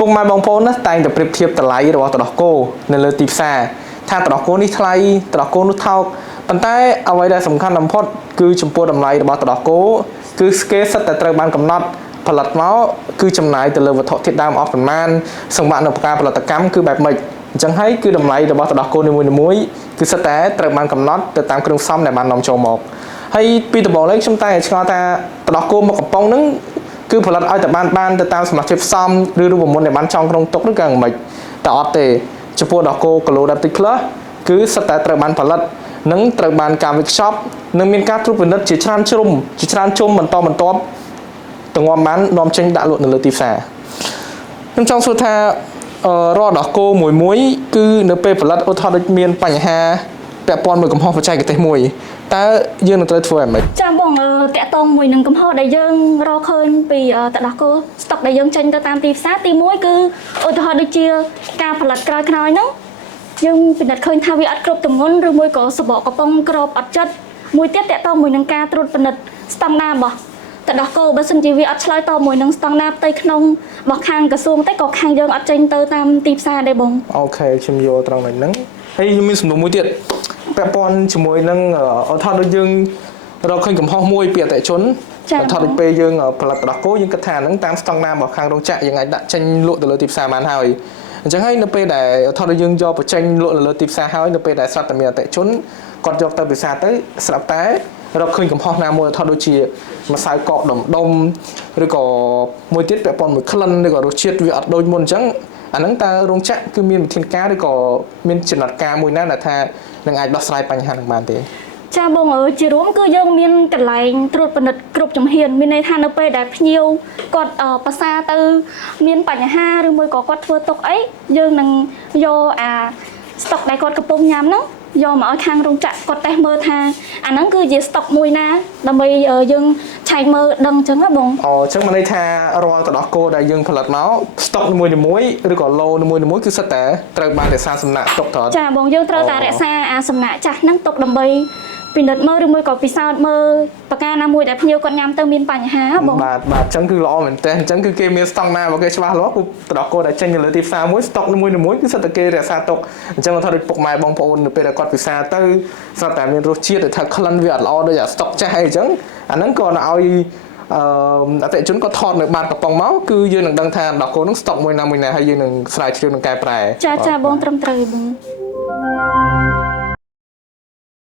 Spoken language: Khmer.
ពុកម៉ែបងប្អូនណាតែងតែប្រៀបធៀបតម្លៃរបស់ទឹកដោះគោនៅលើទីផ្សារថាទឹកដោះគោនេះថ្លៃទឹកដោះគោនោះថោកប៉ុន្តែអ្វីដែលសំខាន់បំផុតគឺចំពោះតម្លៃរបស់ទឹកដោះគោគឺស្កេលសិតតែត្រូវបានកំណត់ផលិតមកគឺចំណាយទៅលើវត្ថុធាតុដើមអស់ប្រមាណសង្វាក់នៅការផលិតកម្មគឺបែបម៉េចអញ្ចឹងហើយគឺតម្លៃរបស់ទឹកដោះគោនីមួយៗគឺសិតតែត្រូវបានកំណត់ទៅតាមគ្រឿងផ្សំដែលបាននាំចូលមកហើយពីដំបូងឡើយខ្ញុំតែឆ្ងល់ថាទឹកដោះគោមកកំប៉ុងហ្នឹងគឺផលិតឲ្យតែបានទៅតាមសមាជិកផ្សំឬរូបមន្តដែលបានចងក្នុងទុកឬក៏យ៉ាងម៉េចតែអត់ទេចំពោះដោះគោគីឡូ10 plus គឺសិតតែត្រូវបានផលិតនិងត្រូវបានការវេចខ្ចប់និងមានការត្រួតពិនិត្យជាច្រើនជ្រុំបន្តទាំងបាននាំចេញដាក់លក់នៅលើទីផ្សារខ្ញុំចង់សួរថារាល់ដោះគោមួយគឺនៅពេលផលិតឧទាហរណ៍ដូចមានបញ្ហាពាក់ព័ន្ធមួយកំហុសបច្ចេកទេសមួយតើយើងនឹងត្រូវធ្វើយ៉ាងម៉េចចាបងតាក់ទងមួយនឹងកំហុសដែលយើងរកឃើញពីទឹកដោះគោស្តុកដែលយើងចេញទៅតាមទីផ្សារទី1គឺឧទាហរណ៍ដូចជាការផលិតក្រោយហ្នឹងយើងពិនិត្យឃើញថាវាអត់គ្រប់ទម្ងន់ឬមួយក៏សបកកំប៉ុងក្របអត់ចិត្តមួយទៀតតាក់ទងមួយនឹងការត្រួតពិនិត្យស្តង់ដាររបស់ទឹកដោះគោបើសិនជាវាអត់ឆ្លើយតបមួយនឹងស្តង់ដារផ្ទៃក្នុងរបស់ខាងក្រសួងតែក៏ខាងយើងអត់ចេញទៅតាមទីផ្សារដែរបងអូខេខ្ញុំយល់ត្រង់ហ្នឹងហើយខ្ញុំមានសំណួរមួយទៀតពាក់ព័ន្ធជាមួយនឹងឧទាហរណ៍ដូចយើងរកឃើញកំហុសមួយពីអតិថិជនឧទាហរណ៍ដូចពេលយើងផលិតទឹកដោះគោយើងគិតថាហ្នឹងតាមស្តង់ដាររបស់ខាងរោងចក្រយើងអាចដាក់ចេញលក់ទៅលើទីផ្សារបានហើយអញ្ចឹងហើយនៅពេលដែលឧទាហរណ៍ដូចយើងយកបញ្ចេញលក់នៅលើទីផ្សារហើយនៅពេលដែលស្រាប់តែមានអតិថិជនគាត់យកទៅពិសាទៅស្រាប់តែរកឃើញកំហុសណាមួយឧទាហរណ៍ដូចជាម្សៅកកដុំឬក៏មួយទៀតពាក់ព័ន្ធមួយក្លិនឬក៏រសជាតិវាអត់ដូចមុនអញ្ចឹងអាហ្នឹងតើរោងចក្រគឺមានវិធានការឬក៏មានចំណាត់ការមួយណាដែលថានឹងអាចដោះស្រាយបញ្ហាហ្នឹងបានទេចាបងជារួមគឺយើងមានកន្លែងត្រួតពិនិត្យគ្រប់ជំហានមានន័យថានៅពេលដែលភ្ញៀវគាត់ប្រសាទៅមានបញ្ហាឬមួយក៏គាត់ធ្វើទុកអីយើងនឹងយកស្តុកដែលគាត់កំពុងញ៉ាំហ្នឹងយកមកឲ្យខាងរោងចក្រគាត់តេស្តមើលថាអាហ្នឹងគឺជាស្តុកមួយណាដើម្បីយើងឆែកមើលដឹងអញ្ចឹងណាបងអញ្ចឹងមានន័យថារាល់ទឹកដោះគោដែលយើងផលិតមកស្តុកនីមួយឬក៏ឡូនីមួយគឺសិតតែត្រូវបានរក្សាសំណាក់ទុកត្រង់ចាបងយើងត្រូវតែរក្សាសំណាក់ចាស់ហ្នឹងទុកដើម្បីពិនិត្យមើលឬមួយក៏ពិសោធន៍មើលប្រការណាមួយដែលភ្ញៀវគាត់ញ៉ាំទៅមានបញ្ហាបងបាទអញ្ចឹងគឺល្អមែនតើអញ្ចឹងគឺគេមានស្តង់ដាររបស់គេច្បាស់លាស់គឺទឹកដោះគោដែលចេញនៅលើទីផ្សារមួយស្តុកនីមួយគឺសិតតែគេរក្សាទុកអញ្ចឹងថាដូចពុកម៉ែបងប្អូននៅពេលដែលគាត់ពិសាទៅស្រាប់តែមានរសជាតិដែលថាក្លិនវាអត់ល្អដូចអាស្តុកចាស់អីអញ្ចឹងអាហ្នឹងក៏ឲ្យអតិថិជនក៏ថតនៅបាតកំប៉ុងមកគឺយើងនឹងដឹងថាដោះគោនឹងស្តុកមួយណាហើយយើងនឹងស្រាវជ្រាវនឹងកែប្រែចាបងត្រឹមត្រូវបង